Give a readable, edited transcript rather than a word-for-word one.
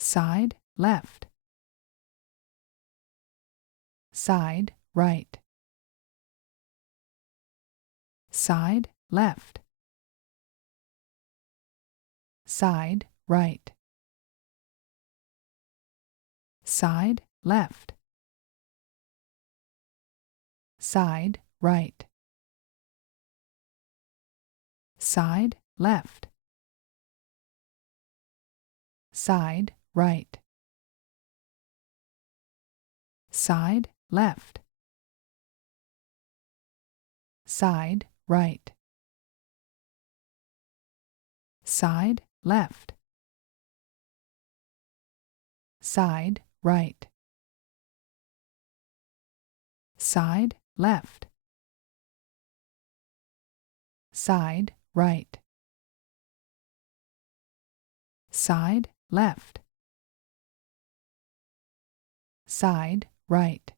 side, left, side, right, side, left, side, right, side, left, side, right, side, left, side, right, side, left, side, right, side, left, side, right, side, left, side, right, side, left, side, right.